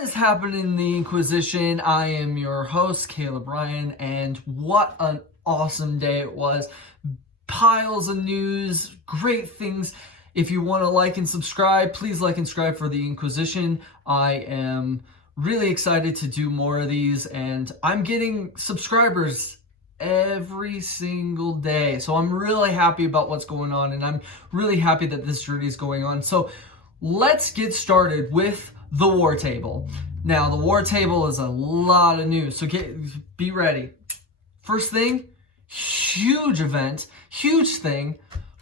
What is happening in the Inquisition? I am your host, Caleb Ryan, and what an awesome day it was. Piles of news, great things. If you want to like and subscribe, please like and subscribe for the Inquisition. I am really excited to do more of these, and I'm getting subscribers every single day. So I'm really happy about what's going on, and I'm really happy that this journey is going on. So let's get started with the war table. Now, the war table is a lot of news, so be ready. First thing, huge event, huge thing.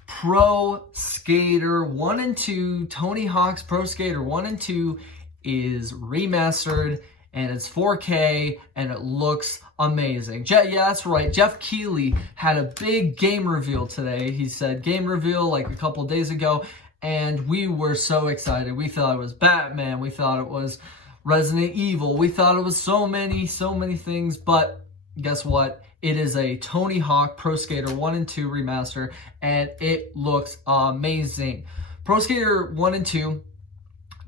Pro Skater 1 and 2, Tony Hawk's Pro Skater 1 and 2 is remastered, and it's 4K, and it looks amazing. Yeah, that's right. Jeff Keighley had a big game reveal today. He said game reveal like a couple days ago, and we were so excited. We thought it was Batman. We thought it was Resident Evil. We thought it was so many things, but guess what? It is a Tony Hawk Pro Skater 1 and 2 remaster, and it looks amazing. Pro Skater 1 and 2,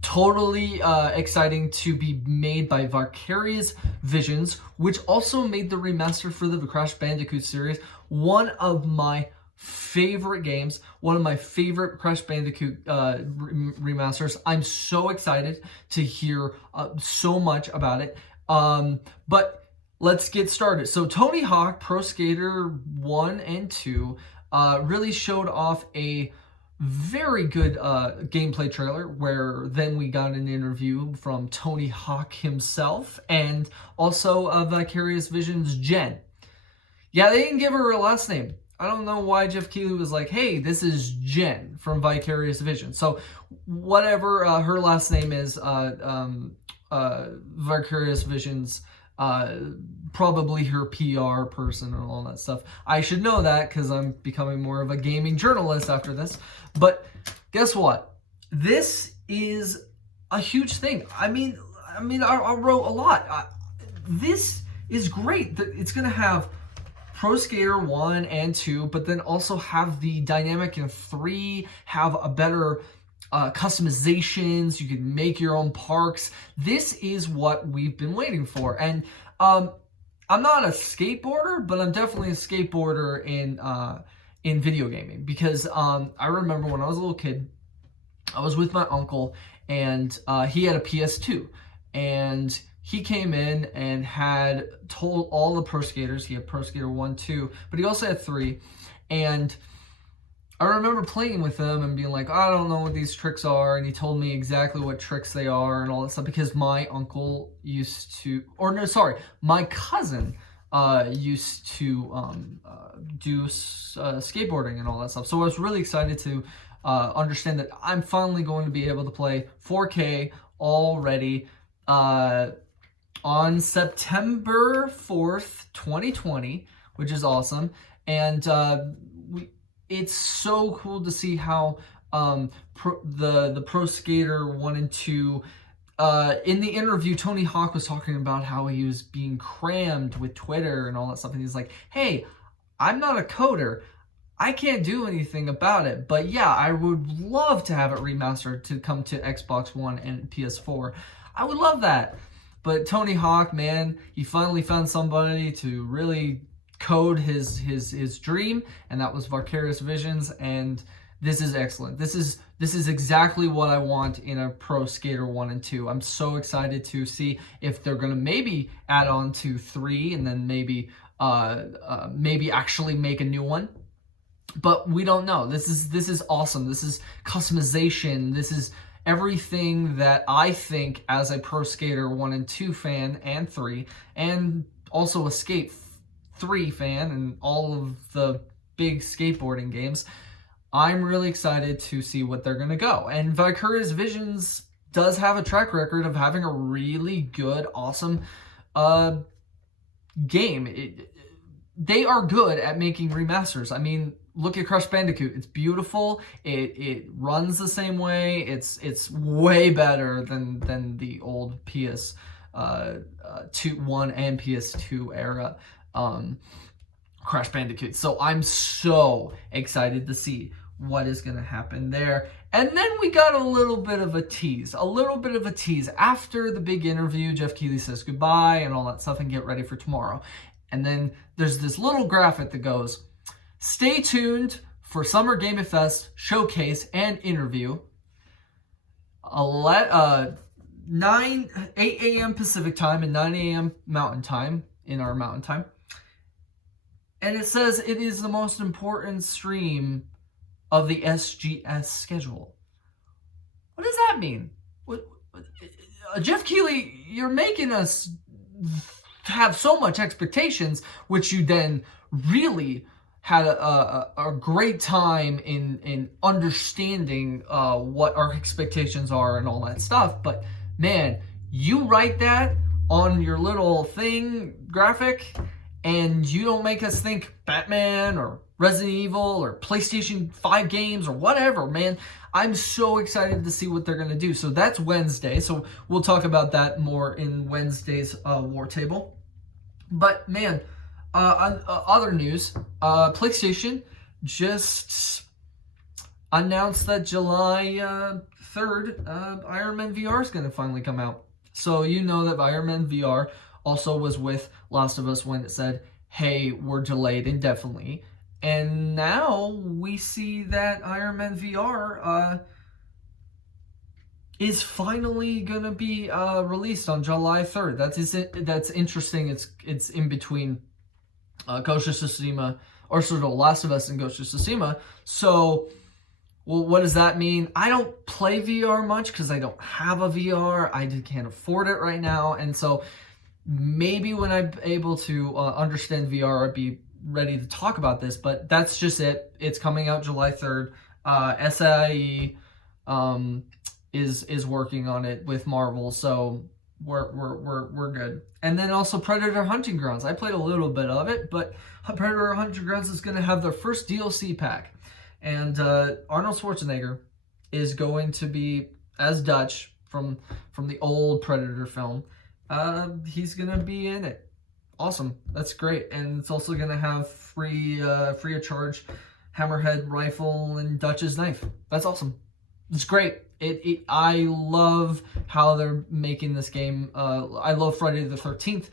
totally exciting to be made by Vicarious Visions, which also made the remaster for the Crash Bandicoot series. One of my favorite games, one of my favorite Crash Bandicoot remasters. I'm so excited to hear so much about it. But let's get started. So Tony Hawk Pro Skater 1 and 2 really showed off a very good gameplay trailer, where then we got an interview from Tony Hawk himself and also Vicarious Visions Jen. Yeah, they didn't give her a last name. I don't know why Jeff Keighley was like, hey, this is Jen from Vicarious Visions. So whatever her last name is, Vicarious Visions, probably her PR person and all that stuff. I should know that because I'm becoming more of a gaming journalist after this. But guess what? This is a huge thing. I wrote a lot. This is great. It's going to have Pro Skater 1 and 2, but then also have the dynamic in 3, have a better customizations. You can make your own parks. This is what we've been waiting for. And I'm not a skateboarder, but I'm definitely a skateboarder in video gaming, because I remember when I was a little kid, I was with my uncle, and he had a PS2, and he came in and had told all the pro skaters. He had Pro Skater 1, 2, but he also had 3. And I remember playing with him and being like, I don't know what these tricks are. And he told me exactly what tricks they are and all that stuff, because my uncle used to, my cousin used to do skateboarding and all that stuff. So I was really excited to understand that I'm finally going to be able to play 4K already on September 4th, 2020, which is awesome. And it's so cool to see how the Pro Skater 1 and 2, in the interview, Tony Hawk was talking about how he was being crammed with Twitter and all that stuff. And he's like, hey, I'm not a coder. I can't do anything about it. But yeah, I would love to have it remastered to come to Xbox One and PS4. I would love that. But Tony Hawk, man, he finally found somebody to really code his dream, and that was Vicarious Visions, and this is excellent. This is exactly what I want in a Pro Skater 1 and 2. I'm so excited to see if they're gonna maybe add on to 3, and then maybe actually make a new one. But we don't know. This is awesome. This is customization. This is everything that I think as a Pro Skater 1 and 2 fan, and 3, and also a Skate 3 fan, and all of the big skateboarding games, I'm really excited to see what they're going to go. And Vicarious Visions does have a track record of having a really good, awesome game. They are good at making remasters. I mean, look at Crash Bandicoot. It's beautiful. It runs the same way. It's way better than the old PS 1 and PS2 era Crash Bandicoot. So I'm so excited to see what is going to happen there. And then we got a little bit of a tease. After the big interview, Jeff Keighley says goodbye and all that stuff and get ready for tomorrow. And then there's this little graphic that goes, stay tuned for Summer Game Fest showcase and interview. 8 a.m. Pacific time and 9 a.m. Mountain time, in our Mountain time. And it says it is the most important stream of the SGS schedule. What does that mean? Jeff Keighley, you're making us have so much expectations, which you then really had a great time in understanding what our expectations are and all that stuff. But man, you write that on your little thing graphic and you don't make us think Batman or Resident Evil or PlayStation 5 games or whatever, man. I'm so excited to see what they're going to do. So that's Wednesday. So we'll talk about that more in Wednesday's War Table. But man, on other news, PlayStation just announced that July 3rd, Iron Man VR is going to finally come out. So you know that Iron Man VR also was with Last of Us when it said, hey, we're delayed indefinitely. And now we see that Iron Man VR is finally going to be released on July 3rd. That's interesting. It's in between Ghost of Tsushima, or sort of Last of Us and Ghost of Tsushima. So, well, what does that mean? I don't play VR much because I don't have a VR. I just can't afford it right now. And so maybe when I'm able to understand VR, I'd be ready to talk about this, but that's just it. It's coming out July 3rd. SIE is working on it with Marvel, so we're good. And then also Predator Hunting Grounds. I played a little bit of it, but Predator Hunting Grounds is going to have their first DLC pack, and Arnold Schwarzenegger is going to be as Dutch from the old Predator film. He's going to be in it. Awesome. That's great. And it's also going to have free of charge hammerhead rifle and Dutch's knife. That's awesome. It's great. I love how they're making this game. I love Friday the 13th.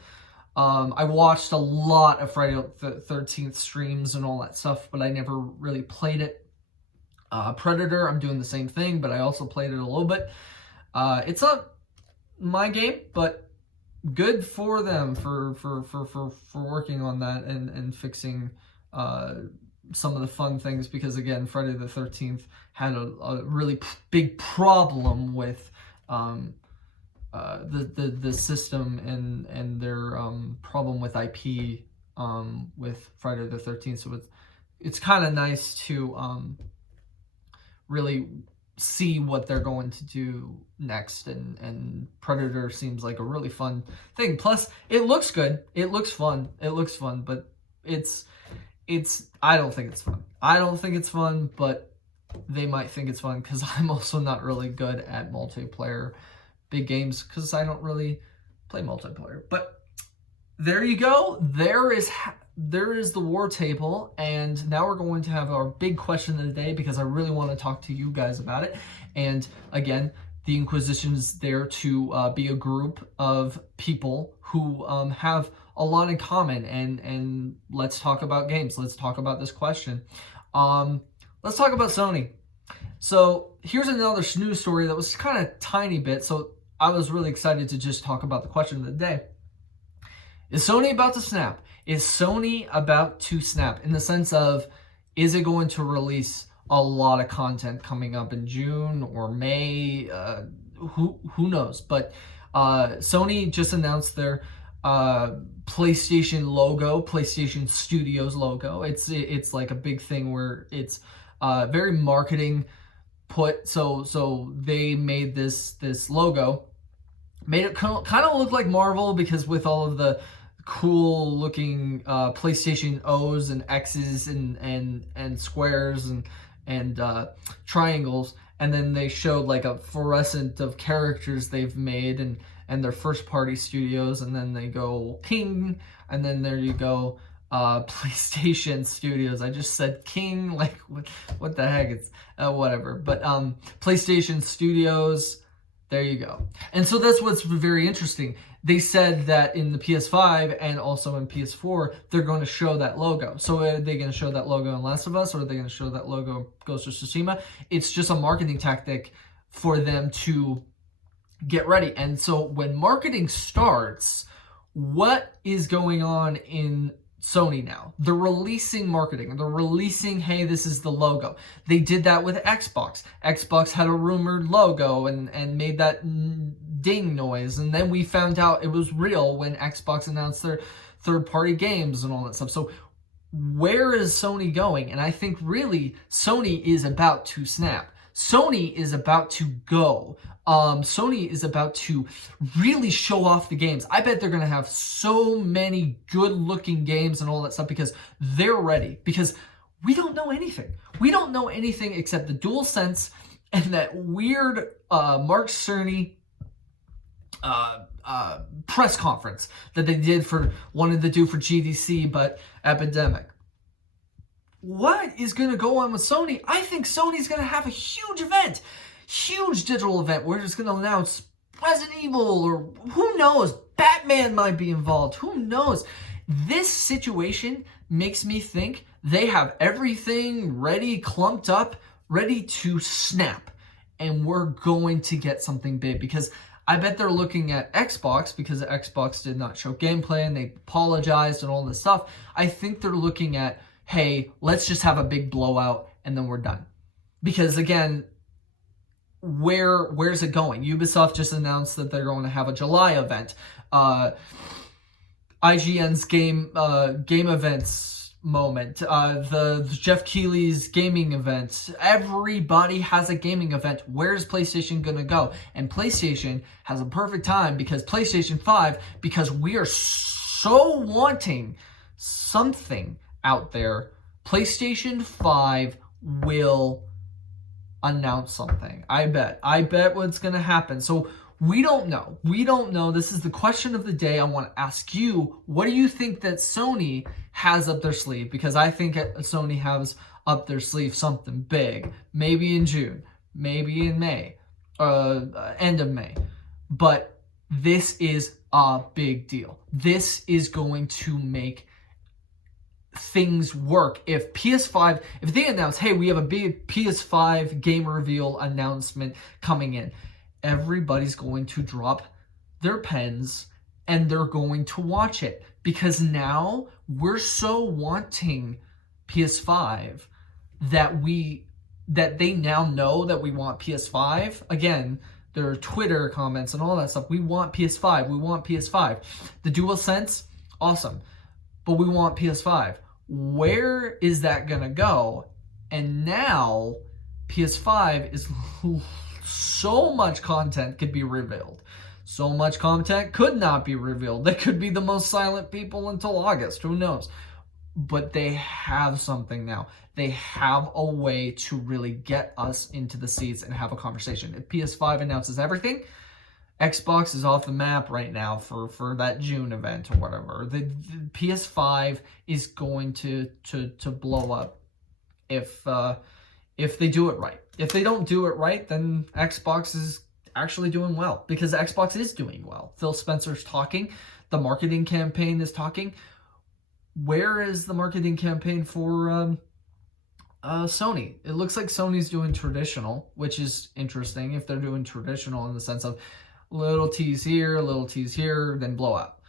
I watched a lot of Friday the 13th streams and all that stuff, but I never really played it. Predator, I'm doing the same thing, but I also played it a little bit. It's not my game, but good for them for working on that and fixing some of the fun things, because again, Friday the 13th had a really big problem with the system and their problem with IP with Friday the 13th. So it's kind of nice to really see what they're going to do next, and Predator seems like a really fun thing. Plus it looks good, it looks fun, but it's I don't think it's fun, but they might think it's fun, because I'm also not really good at multiplayer big games because I don't really play multiplayer. But there you go, there is the War Table, and now we're going to have our big question of the day, because I really want to talk to you guys about it. And again, the Inquisition is there to be a group of people who have a lot in common, and let's talk about games. Let's talk about this question. Let's talk about Sony. So here's another news story that was kind of tiny bit, so I was really excited to just talk about the question of the day. Is Sony about to snap? Is Sony about to snap in the sense of, is it going to release a lot of content coming up in June or May? Who knows? But Sony just announced their PlayStation logo, PlayStation Studios logo. It's like a big thing where it's very marketing put. So they made this logo, made it kind of look like Marvel, because with all of the cool looking PlayStation O's and X's and squares and triangles, and then they showed like a fluorescent of characters they've made and their first party studios, and then they go ping, and then there you go, PlayStation Studios. I just said King, like what the heck? It's whatever. But PlayStation Studios, there you go. And so that's what's very interesting. They said that in the PS5 and also in PS4, they're going to show that logo. So are they going to show that logo in Last of Us, or are they going to show that logo in Ghost of Tsushima? It's just a marketing tactic for them to get ready. And so when marketing starts, what is going on in Sony now? They're releasing marketing. They're releasing, hey, this is the logo. They did that with Xbox. Xbox had a rumored logo and made that ding noise. And then we found out it was real when Xbox announced their third-party games and all that stuff. So where is Sony going? And I think really Sony is about to snap. Sony is about to go. Sony is about to really show off the games. I bet they're going to have so many good-looking games and all that stuff because they're ready. Because we don't know anything. We don't know anything except the DualSense and that weird Mark Cerny press conference that they wanted to do for GDC, but epidemic. What is going to go on with Sony? I think Sony's going to have a huge event. Huge digital event. We're just going to announce Resident Evil, or who knows, Batman might be involved. Who knows? This situation makes me think they have everything ready, clumped up, ready to snap. And we're going to get something big because I bet they're looking at Xbox because Xbox did not show gameplay and they apologized and all this stuff. I think they're looking at, hey, let's just have a big blowout and then we're done. Because again, where's it going? Ubisoft just announced that they're going to have a July event. IGN's game events moment. The Jeff Keighley's gaming event. Everybody has a gaming event. Where's PlayStation gonna go? And PlayStation has a perfect time because PlayStation 5, because we are so wanting something out there, PlayStation 5 will announce something. I bet what's going to happen. So we don't know. This is the question of the day. I want to ask you, what do you think that Sony has up their sleeve? Because I think Sony has up their sleeve something big. Maybe in June, maybe in May, end of May. But this is a big deal. This is going to make things work. If PS5, if they announce, hey, we have a big PS5 game reveal announcement coming in, everybody's going to drop their pens and they're going to watch it because now we're so wanting PS5 that they now know that we want PS5. Again, their Twitter comments and all that stuff. We want PS5. We want PS5. The DualSense, awesome. But we want PS5. Where is that going to go? And now PS5 is so much content could be revealed. So much content could not be revealed. They could be the most silent people until August. Who knows? But they have something now. They have a way to really get us into the seats and have a conversation. If PS5 announces everything, Xbox is off the map right now for that June event or whatever. The PS5 is going to blow up if they do it right. If they don't do it right, then Xbox is actually doing well because Xbox is doing well. Phil Spencer's talking. The marketing campaign is talking. Where is the marketing campaign for Sony? It looks like Sony's doing traditional, which is interesting if they're doing traditional in the sense of little tease here, then blow up.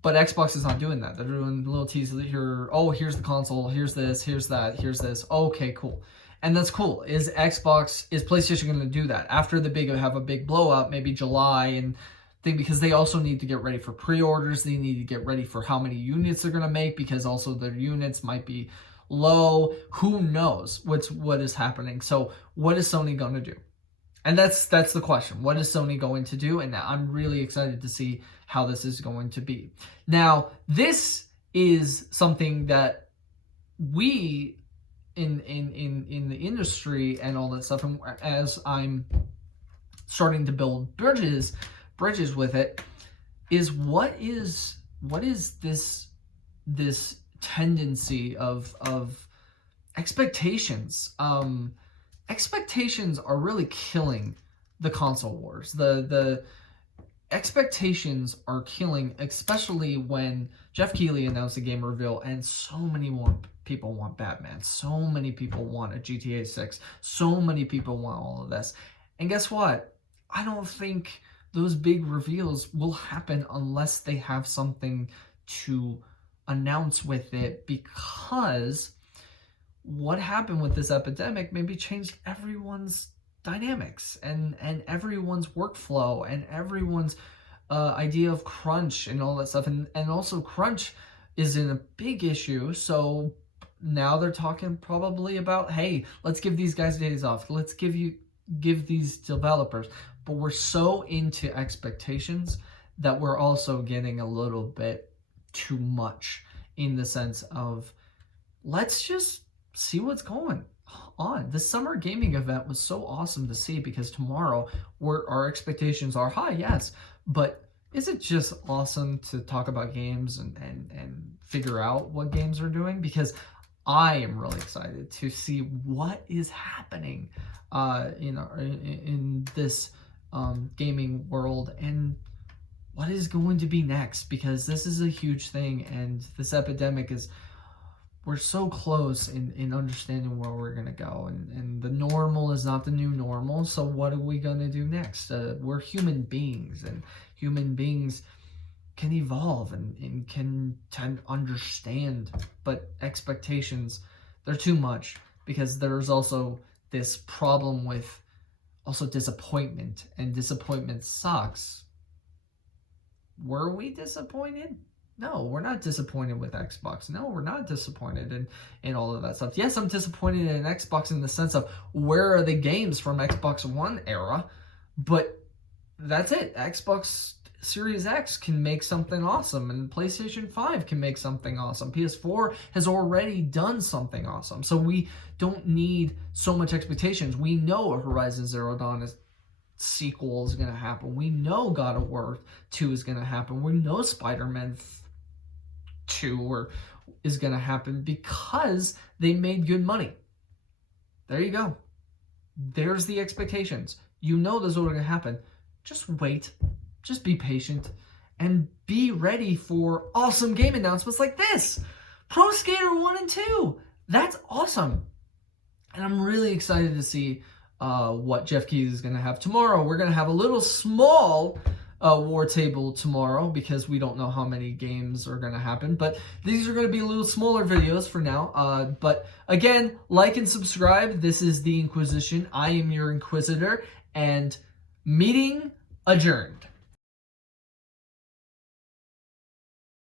But Xbox is not doing that. They're doing little tease here. Oh, here's the console. Here's this. Here's that. Here's this. Okay, cool. And that's cool. Is PlayStation going to do that after have a big blowout, maybe July and thing? Because they also need to get ready for pre-orders. They need to get ready for how many units they're going to make because also their units might be low. Who knows what is happening? So what is Sony going to do? And that's the question. What is Sony going to do? And I'm really excited to see how this is going to be. Now, this is something that we in the industry and all that stuff, and as I'm starting to build bridges with it, is what is this this tendency of expectations. Expectations are really killing the console wars. The expectations are killing, especially when Jeff Keighley announced a game reveal, and so many people want Batman. So many people want a GTA 6. So many people want all of this. And guess what? I don't think those big reveals will happen unless they have something to announce with it, because what happened with this epidemic maybe changed everyone's dynamics and everyone's workflow and everyone's idea of crunch and all that stuff. And also crunch is in a big issue. So now they're talking probably about, hey, let's give these guys days off. Let's give these developers. But we're so into expectations that we're also getting a little bit too much, in the sense of, let's just see what's going on. The summer gaming event was so awesome to see, because tomorrow our expectations are high, yes, but is it just awesome to talk about games and figure out what games are doing? Because I am really excited to see what is happening in this gaming world, and what is going to be next, because this is a huge thing, and this epidemic is, we're so close in understanding where we're going to go, and the normal is not the new normal. So what are we going to do next? We're human beings, and human beings can evolve and can understand, but expectations, they're too much, because there's also this problem with also disappointment, and disappointment sucks. Were we disappointed? No, we're not disappointed with Xbox. No, we're not disappointed in all of that stuff. Yes, I'm disappointed in Xbox in the sense of, where are the games from Xbox One era? But that's it. Xbox Series X can make something awesome, and PlayStation 5 can make something awesome. PS4 has already done something awesome. So we don't need so much expectations. We know a Horizon Zero Dawn sequel is going to happen. We know God of War 2 is going to happen. We know Spider-Man 2 is going to happen, because they made good money. There you go. There's the expectations. You know those are going to happen. Just wait. Just be patient. And be ready for awesome game announcements like this. Pro Skater 1 and 2. That's awesome. And I'm really excited to see what Jeff Keighley is going to have tomorrow. We're going to have a little small war table tomorrow, because we don't know how many games are going to happen, but these are going to be a little smaller videos for now. But again, like and subscribe. This is the Inquisition. I am your Inquisitor, and meeting adjourned.